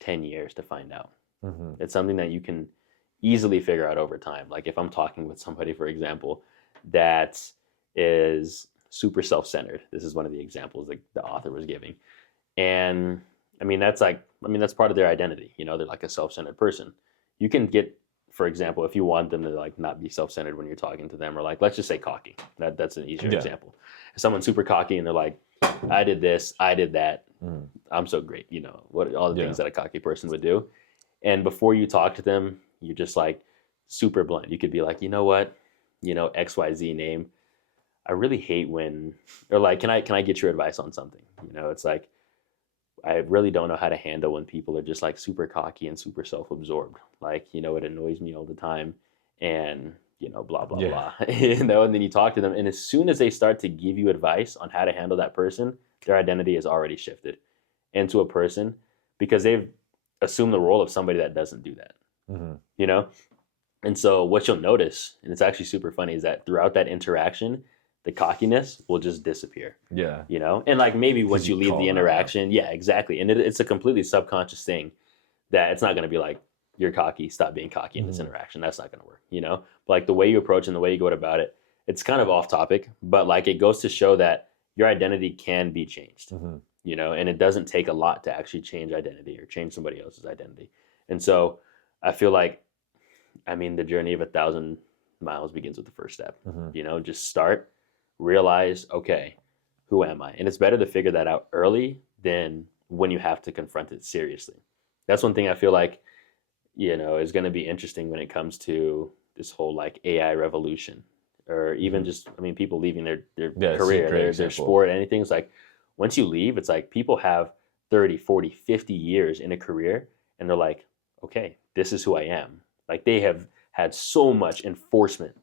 10 years to find out. Mm-hmm. It's something that you can easily figure out over time. Like, if I'm talking with somebody, for example, that is super self-centered, this is one of the examples that the author was giving. And I mean, that's part of their identity. They're like a self-centered person. You can get, for example, if you want them to, like, not be self-centered when you're talking to them, or, like, let's just say cocky. That's an easier example. If someone's super cocky and they're like, I did this, I did that, I'm so great. What all the things that a cocky person would do. And before you talk to them, you're just like super blunt. You could be like, you know what, XYZ name, I really hate when, or like, can I get your advice on something? You know, it's like, I really don't know how to handle when people are just like super cocky and super self-absorbed. Like, you know, it annoys me all the time, and you know, blah blah Yeah. blah. You know, and then you talk to them, and as soon as they start to give you advice on how to handle that person, their identity has already shifted into a person because they've assumed the role of somebody that doesn't do that. Hmm. You know, and so what you'll notice, and it's actually super funny, is that throughout that interaction, the cockiness will just disappear. Yeah. You know, and like maybe once Because you you leave call the them out. Yeah. interaction, yeah, exactly. And it's a completely subconscious thing that it's not going to be like, you're cocky, stop being cocky in this Hmm. interaction. That's not going to work. You know, but like the way you approach and the way you go about it, it's kind of off topic, but like it goes to show that your identity can be changed. Hmm. You know, and it doesn't take a lot to actually change identity or change somebody else's identity. And so I feel like, I mean, the journey of 1,000 miles begins with the first step. Hmm. You know, just start, realize, okay, who am I? And it's better to figure that out early than when you have to confront it seriously. That's one thing I feel like, you know, is going to be interesting when it comes to this whole like AI revolution, or even Hmm. just, I mean, people leaving their Yeah, it's a career, great their example. sport, anything. It's like, once you leave, it's like people have 30, 40, 50 years in a career, and they're like, okay, this is who I am. Like they have had so much enforcement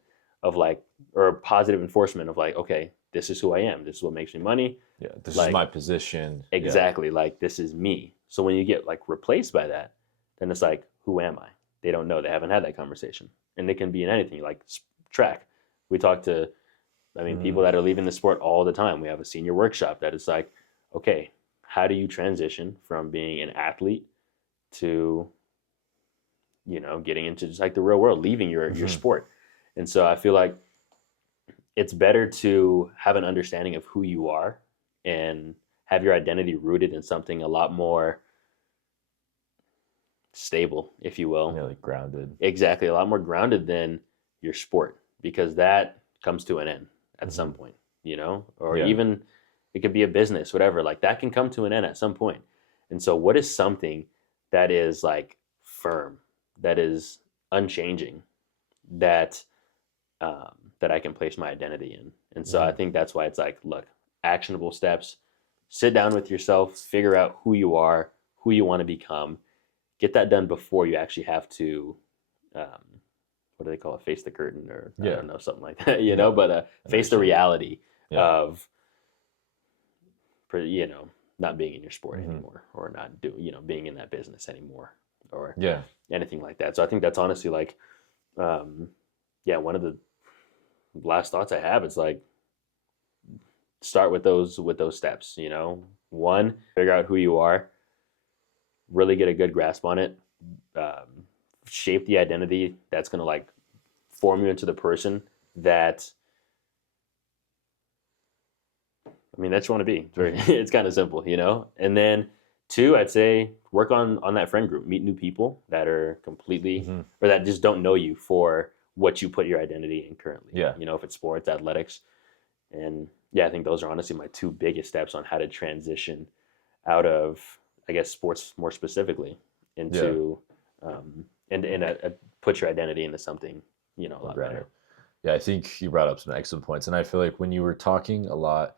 of like, or positive enforcement of like, okay, this is who I am. This is what makes me money. Yeah, this is my Like, position. Yeah. exactly, like this is me. So when you get like replaced by that, then it's like, who am I? They don't know. They haven't had that conversation, and it can be in anything like track. We talk to, I mean, people Mm. that are leaving the sport all the time. We have a senior workshop that is like, okay, how do you transition from being an athlete to, you know, getting into just like the real world, leaving your Hmm. sport? And so I feel like it's better to have an understanding of who you are and have your identity rooted in something a lot more stable, if you will. Yeah, like grounded. Exactly, a lot more grounded than your sport, because that comes to an end at some Hmm. point, you know, or Yeah. even it could be a business, whatever, like that can come to an end at some point. And so, what is something that is like firm, that is unchanging, that that I can place my identity in? And so, I Hmm. think that's why it's like, look, actionable steps. Sit down with yourself, figure out who you are, who you want to become, get that done before you actually have to, um, what do they call it, face the curtain, or I Yeah. don't know, something like that, you know, No, but I face the understand. reality Yeah. of, you know, not being in your sport Hmm. anymore, or not do, you know, being in that business anymore, or Yeah. anything like that. So I think that's honestly like, um, yeah, one of the last thoughts I have is like, start with those steps, you know. One, figure out who you are, really get a good grasp on it, um, shape the identity that's going to like form you into the person that, I mean, that you want to be. It's very, Hmm. it's kind of simple, you know. And then two, I'd say work on that friend group, meet new people that are completely, Hmm. or that just don't know you for what you put your identity in currently. Yeah. You know, if it's sports, athletics, and yeah, I think those are honestly my two biggest steps on how to transition out of, I guess, sports more specifically Yeah. into, and put your identity into something, you know, a More lot better. grounded. Yeah, I think you brought up some excellent points, and I feel like when you were talking a lot,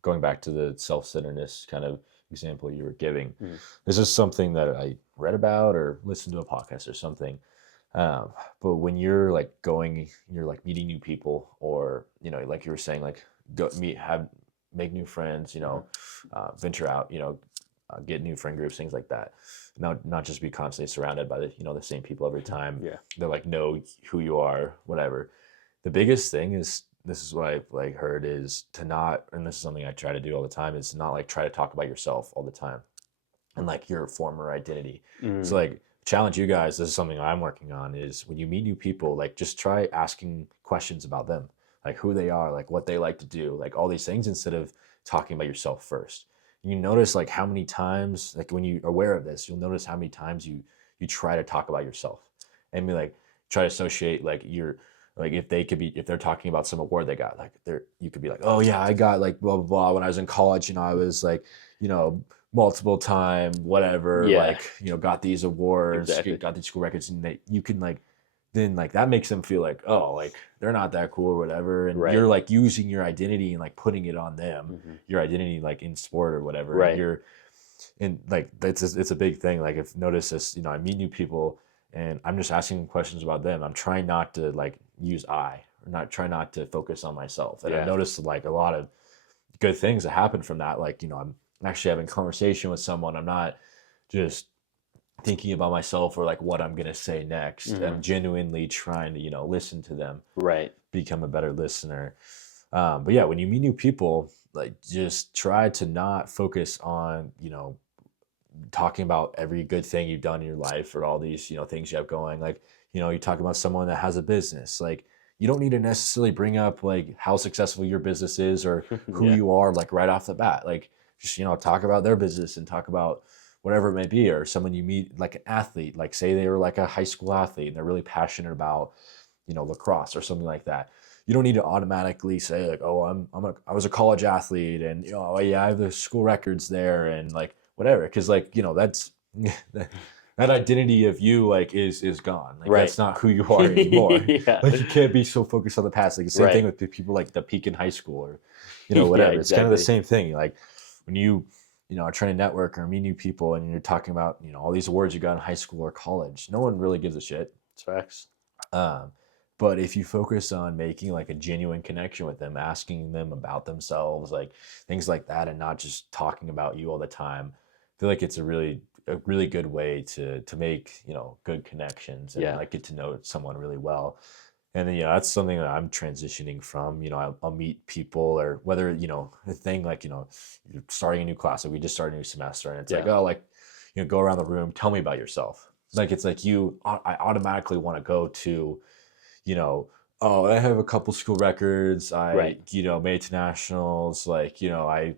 going back to the self-centeredness kind of example you were giving, Mm. this is something that I read about or listened to a podcast or something. But when you're like going, you're like meeting new people, or like you were saying, like go meet, have make new friends, Mm-hmm. venture out, get new friend groups, things like that. Not just be constantly surrounded by the same people every time. Yeah. They're like know who you are, whatever. The biggest thing is, this is what I've like heard, is to not, and this is something I try to do all the time, is to not like try to talk about yourself all the time and like your former identity. So Mm. like challenge you guys, this is something I'm working on, is when you meet new people, like just try asking questions about them, like who they are, like what they like to do, like all these things, instead of talking about yourself first. You notice like how many times, like when you're aware of this, you'll notice how many times you try to talk about yourself and be like, try to associate like your, like if they're talking about some award they got, like you could be like, oh yeah, I got like blah blah blah when I was in college, I was like, multiple time whatever, Yeah. like got these awards, Exactly. got these school records, and you can like then like that makes them feel like, oh, like they're not that cool or whatever. And Right. you're like using your identity and like putting it on them, Mm-hmm. your identity like in sport or whatever. And Right. you're, and like it's a big thing. Like if notice this, I meet new people and I'm just asking them questions about them. I'm trying not to like use I, or not try not to focus on myself. And I've Yeah. noticed like a lot of good things that happen from that. Like, I'm actually having conversation with someone. I'm not just thinking about myself or like what I'm gonna say next. Mm-hmm. I'm genuinely trying to, listen to them, Right. become a better listener. But yeah, when you meet new people, like just try to not focus on, talking about every good thing you've done in your life or all these, things you have going. Like, you talk about someone that has a business. Like, you don't need to necessarily bring up like how successful your business is or who Yeah. you are like right off the bat. Like, just, talk about their business and talk about whatever it may be. Or someone you meet, like an athlete, like say they were like a high school athlete and they're really passionate about, lacrosse or something like that. You don't need to automatically say like, oh, I was a college athlete and, yeah, I have the school records there and like whatever. Cause like, that's that identity of you like is gone. Like Right. that's not who you are anymore. Yeah. Like you can't be so focused on the past. Like the same thing Right. with people like the peak in high school or, Yeah, whatever. It's kind of the exactly. same thing. Like when you, are trying to network or meet new people and you're talking about, all these awards you got in high school or college, no one really gives a shit. It's facts. Um, but if you focus on making like a genuine connection with them, asking them about themselves, like things like that, and not just talking about you all the time, I feel like it's a really good way to make good connections and Yeah. like get to know someone really well. And then that's something that I'm transitioning from. I'll meet people or whether a thing like you're starting a new class, like we just started a new semester, and it's like, Yeah. oh, like go around the room, tell me about yourself. Like it's like I automatically want to go to, you know, oh, I have a couple school records. I, Right. made it to nationals. Like, I,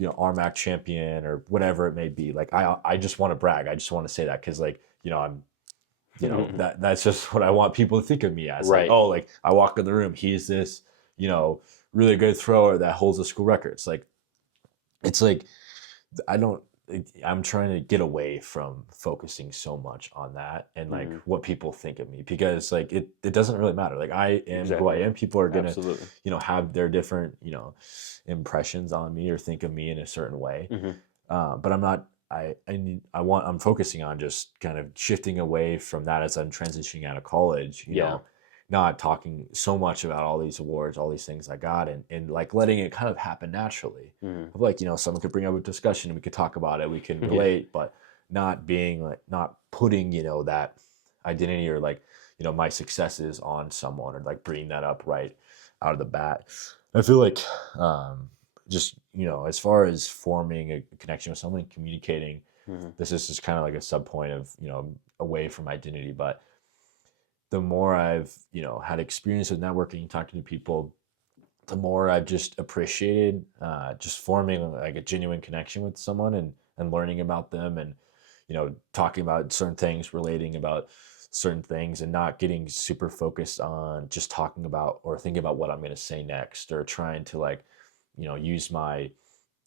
RMAC champion or whatever it may be. Like, I just want to brag. I just want to say that because, like, I'm, that's just what I want people to think of me as. Like, Right. oh, like I walk in the room, he's this, really good thrower that holds the school records. Like, it's like I don't. I'm trying to get away from focusing so much on that and like Mm-hmm. what people think of me because like it doesn't really matter. Like I am who I Exactly. am. People are gonna, Absolutely. have their different, impressions on me or think of me in a certain way. Mm-hmm. But I'm not. I'm focusing on just kind of shifting away from that as I'm transitioning out of college. Yeah. Not talking so much about all these awards, all these things I got, and like letting it kind of happen naturally. Mm-hmm. Of like, someone could bring up a discussion, we could talk about it, we can Yeah. relate, but not being like, not putting, that identity or like, my successes on someone or like bringing that up right out of the bat. I feel like, just, as far as forming a connection with someone, communicating, Mm-hmm. this is just kind of like a sub point of, away from identity, but the more I've, had experience with networking, talking to people, the more I've just appreciated just forming like a genuine connection with someone and learning about them and, talking about certain things, relating about certain things and not getting super focused on just talking about or thinking about what I'm going to say next or trying to like, use my,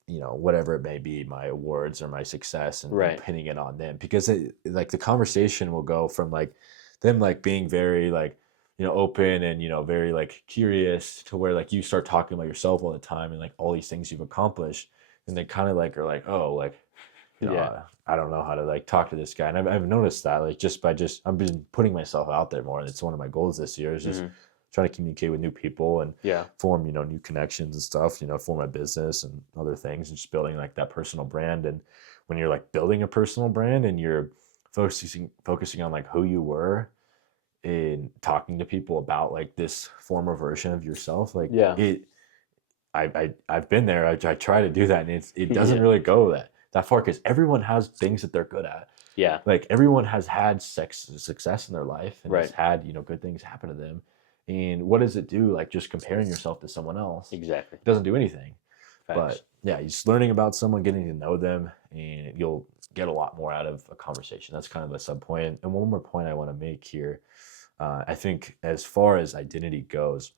whatever it may be, my awards or my success and Right. pinning it on them because like the conversation will go from like them like being very like, open and, very like curious to where like you start talking about yourself all the time and like all these things you've accomplished. And they kind of like are like, oh, like, Yeah. I don't know how to like talk to this guy. And I've noticed that like I've been putting myself out there more. And it's one of my goals this year is just Mm-hmm. trying to communicate with new people and Yeah. form, new connections and stuff, for my business and other things and just building like that personal brand. And when you're like building a personal brand and you're focusing on like who you were in talking to people about like this former version of yourself, like Yeah. I've been there. I try to do that, and it doesn't Yeah. really go that far because everyone has things that they're good at. Yeah. Like everyone has had success in their life and has Right. had good things happen to them. And what does it do? Like just comparing yourself to someone else, Exactly. it doesn't do anything. Facts. But yeah, just learning about someone, getting to know them, and you'll get a lot more out of a conversation. That's kind of a sub point. And one more point I want to make here. I think as far as identity goes,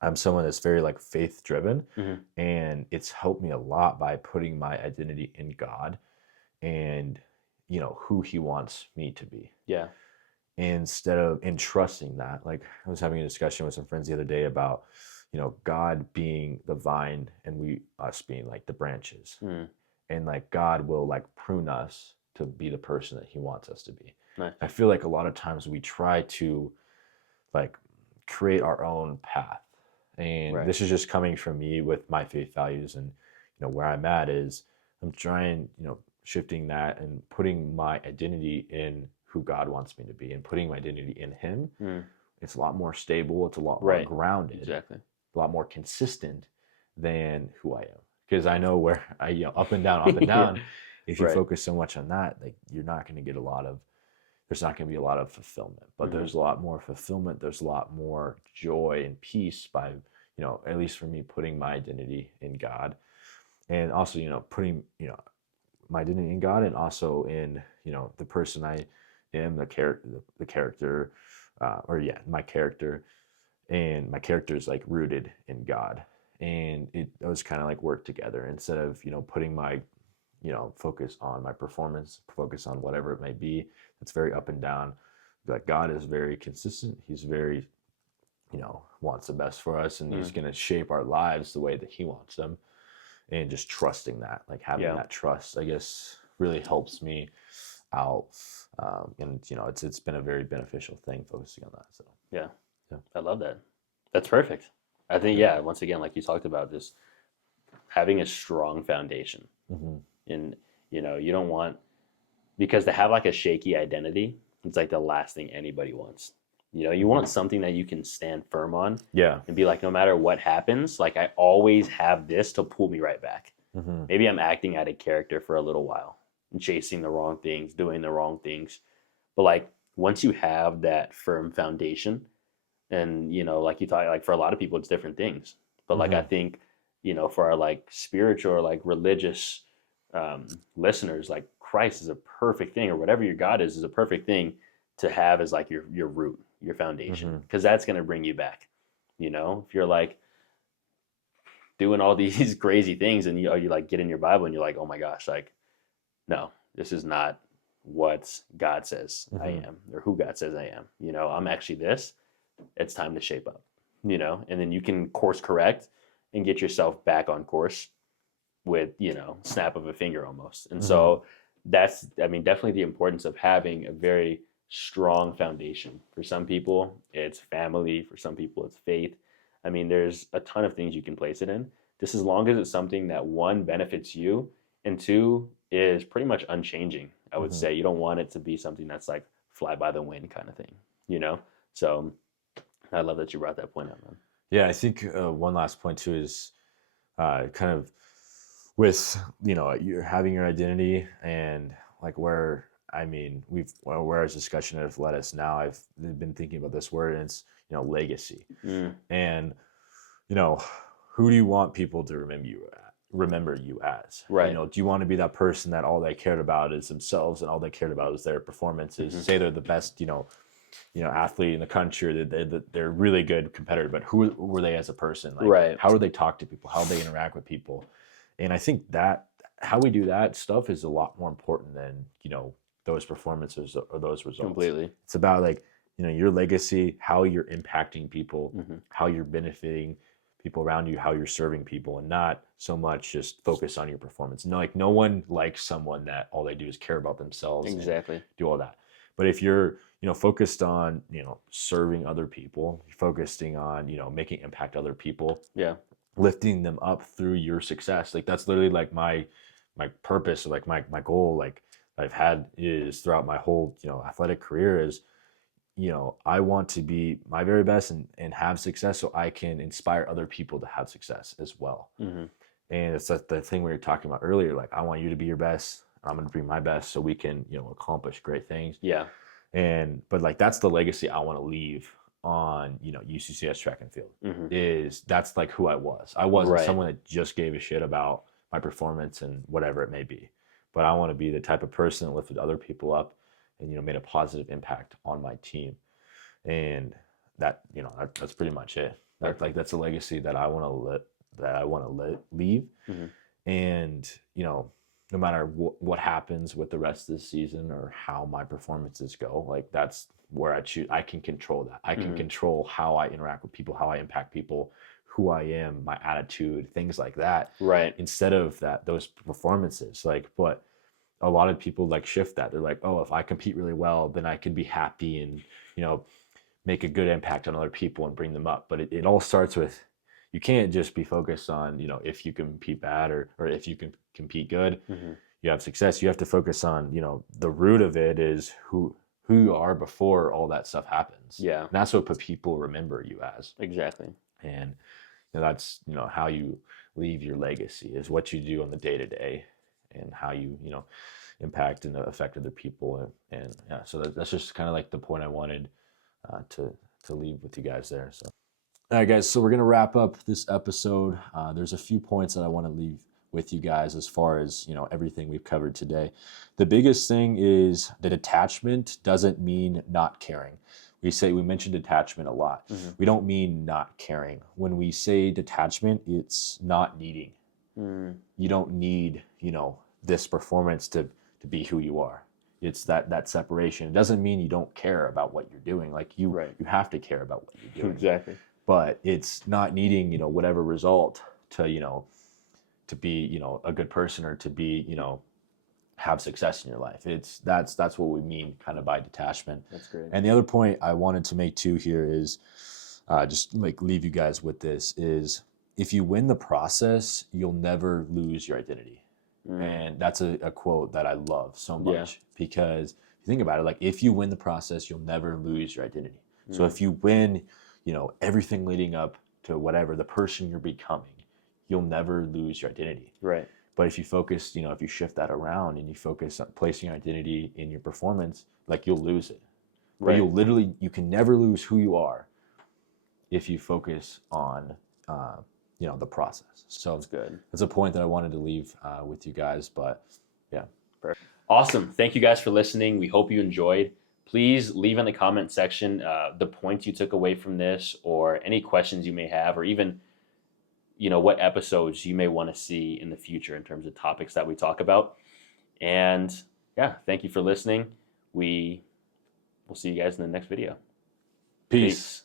I'm someone that's very like faith driven, Mm-hmm. and it's helped me a lot by putting my identity in God and who He wants me to be. Yeah. instead of entrusting that. Like I was having a discussion with some friends the other day about, God being the vine and us being like the branches. Mm, And like God will like prune us to be the person that he wants us to be. nice. I feel like a lot of times we try to like create our own path. And Right. this is just coming from me with my faith values, and where I'm at is I'm trying, shifting that and putting my identity in who God wants me to be and putting my identity in him. Mm, It's a lot more stable, it's a lot more right. grounded, Exactly. a lot more consistent than who I am. Because I know where I, up and down, up and down. Yeah. If you Right. focus so much on that, like you're not going to get there's not going to be a lot of fulfillment, but Mm-hmm. there's a lot more fulfillment. There's a lot more joy and peace by, at least for me, putting my identity in God, and also, putting, my identity in God, and also in, the person I am, the character, my character, and my character is like rooted in God, and those kind of like work together instead of putting my focus on my performance, focus on whatever it may be. It's very up and down. Like God is very consistent. He's very, wants the best for us, and he's going to shape our lives the way that he wants them. And just trusting that, like having that trust, I guess, really helps me out. And it's been a very beneficial thing focusing on that. So Yeah. Yeah. I love that. That's perfect. I think, once again, like you talked about, just having a strong foundation. Mm-hmm. And, you don't want, because to have like a shaky identity, it's like the last thing anybody wants. You want something that you can stand firm on. Yeah. And be like, no matter what happens, like I always have this to pull me right back. Mm-hmm. Maybe I'm acting out of character for a little while and chasing the wrong things, doing the wrong things. But like once you have that firm foundation, and like you thought, like for a lot of people it's different things. But like I think, for our like spiritual or like religious listeners, like Christ is a perfect thing, or whatever your God is a perfect thing to have as like your root, your foundation, because that's going to bring you back. If you're like doing all these crazy things and you like get in your Bible and you're like, oh my gosh, like, no, this is not what God says I am, or who God says I am. I'm actually this. It's time to shape up, and then you can course correct and get yourself back on course with, snap of a finger almost. And so that's, definitely the importance of having a very strong foundation. For some people, it's family. For some people, it's faith. There's a ton of things you can place it in, just as long as it's something that, one, benefits you, and two, is pretty much unchanging. I would say you don't want it to be something that's like fly by the wind kind of thing, So I love that you brought that point up, man. Yeah, I think one last point too is kind of with you're having your identity, and like where where our discussion has led us now. I've been thinking about this word, and it's legacy. And who do you want people to remember you as? Right. Do you want to be that person that all they cared about is themselves and all they cared about is their performances? Say they're the best athlete in the country, they're really good competitor, but who were they as a person? Like, right. How do they talk to people? How do they interact with people? And I think that how we do that stuff is a lot more important than those performances or those results. Completely. It's about like your legacy, how you're impacting people, how you're benefiting people around you, how you're serving people, and not so much just focus on your performance. No one likes someone that all they do is care about themselves. Exactly. And do all that. But if you're focused on serving other people, focusing on making impact other people, lifting them up through your success, like that's literally like my purpose, or like my goal, like I've had is throughout my whole athletic career is I want to be my very best and have success so I can inspire other people to have success as well. And it's like the thing we were talking about earlier, like I want you to be your best, I'm going to be my best so we can accomplish great things. But like that's the legacy I want to leave on UCCS track and field. Is that's like who I was. I wasn't someone that just gave a shit about my performance and whatever it may be, but I want to be the type of person that lifted other people up and made a positive impact on my team. And that that's pretty much it. That's a legacy that I want to leave. And no matter what happens with the rest of the season or how my performances go, like that's where I can control that. I can control how I interact with people, how I impact people, who I am, my attitude, things like that. Right. Instead of those performances. Like, but a lot of people like shift that. They're like, oh, if I compete really well, then I can be happy and, make a good impact on other people and bring them up. But it all starts with, you can't just be focused on, if you compete bad or if you can compete good, you have success. You have to focus on, the root of it is who you are before all that stuff happens. Yeah. And that's what people remember you as. Exactly. And that's, how you leave your legacy is what you do on the day to day and how you, impact and affect other people. And yeah, so that's just kind of like the point I wanted to leave with you guys there. So, all right, guys. So we're gonna wrap up this episode. There's a few points that I want to leave with you guys as far as everything we've covered today. The biggest thing is that detachment doesn't mean not caring. We mentioned detachment a lot. We don't mean not caring. When we say detachment, it's not needing. You don't need this performance to be who you are. It's that separation. It doesn't mean you don't care about what you're doing. Like you have to care about what you're doing. Exactly. But it's not needing, whatever result to be, a good person or to be, have success in your life. That's what we mean kind of by detachment. That's great. And the other point I wanted to make too here is just like leave you guys with this is if you win the process, you'll never lose your identity. And that's a quote that I love so much because if you think about it, like if you win the process, you'll never lose your identity. So if you win, everything leading up to whatever the person you're becoming, you'll never lose your identity. Right. But if you focus, if you shift that around and you focus on placing your identity in your performance, like you'll lose it. Right. But you can never lose who you are if you focus on, the process. So that's good. That's a point that I wanted to leave with you guys. But yeah. Perfect. Awesome. Thank you guys for listening. We hope you enjoyed. Please leave in the comment section the points you took away from this or any questions you may have or even what episodes you may want to see in the future in terms of topics that we talk about. And yeah, thank you for listening. We'll see you guys in the next video. Peace.